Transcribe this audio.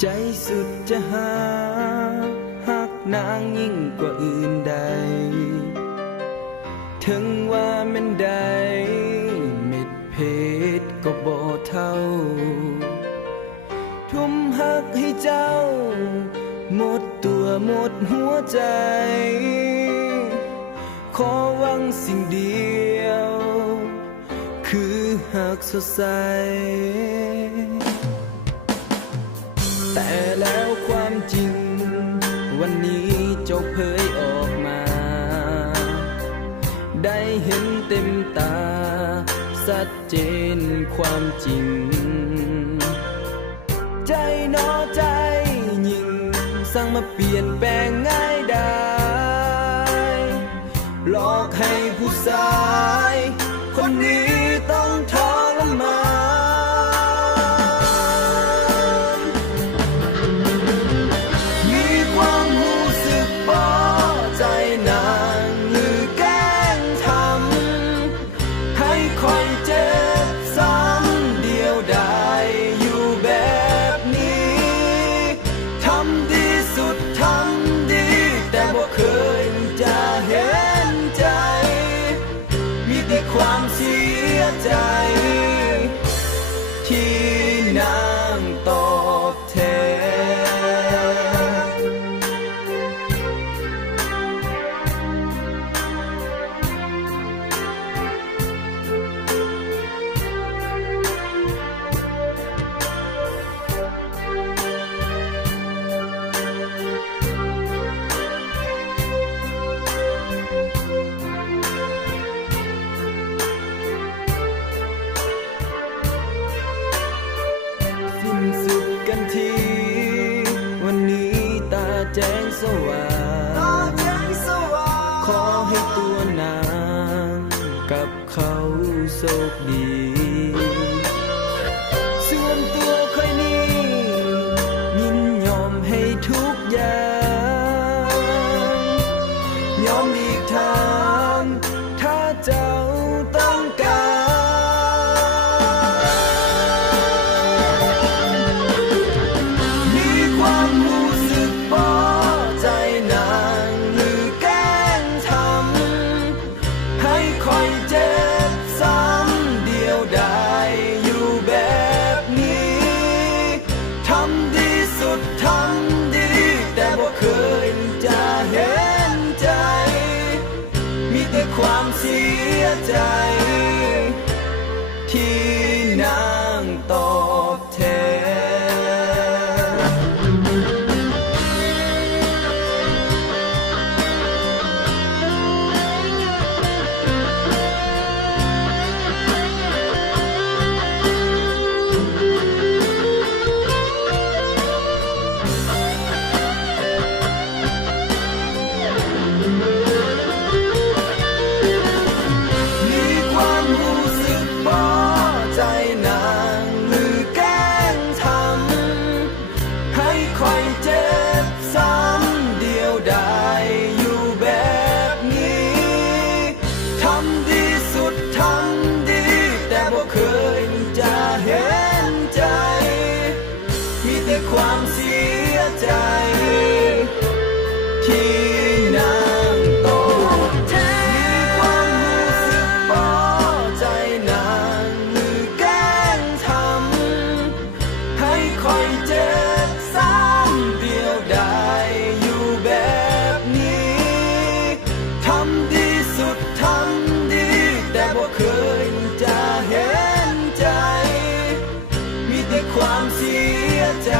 ใจสุดจะหาหักนางยิ่งกว่าอื่นใดถึงว่ามันใดเม็ดเพชรก็บ่เท่าทุ่มหักให้เจ้าหมดตัวหมดหัวใจขอหวังสิ่งเดียวคือหักสดใสแต่แล้วความจริงวันนี้เจ้าเผยออกมาได้เห็นเต็มตาชัดเจนความจริงใจนอใจยิ่งสั่งมาเปลี่ยนแปลงง่ายได้หลอกให้ผู้ชายคนนี้ต้องทรมานมีความรู้สึกบ่ใจนางหรือแกล้งทำให้คอยเจ็บซ้ำเดียวดายอยู่แบบนี้ทำดีสุดทำดีแต่บ่เคยจะเห็นใจมีแต่ความเสียใจที่นางตอบแทสิ้นสุดกันทีวันนี้ตาแจ้งสว่างขอให้ตัวนางกับเขาโชคดีส่วนตัวค่อยนี้ยินยอมให้ทุกอย่างยอมหลีกทางถ้าเจ้าต้องการคอยเจ็บซ้ำเดียวดายอยู่แบบนี้ทำดีสุดทำดีแต่บ่เคยจะเห็นใจมีแต่ความเสียใจที่นางตอบแทความเสียใจที่นางตอบแทนมีความรู้สึกบ่ใจนางหรือแกล้งทำให้คอยเจ็บซ้ำเดียวดายอยู่แบบนี้ทำดีสุดทำดีแต่บ่เคยจะเห็นใจมีแต่ความเสียใจ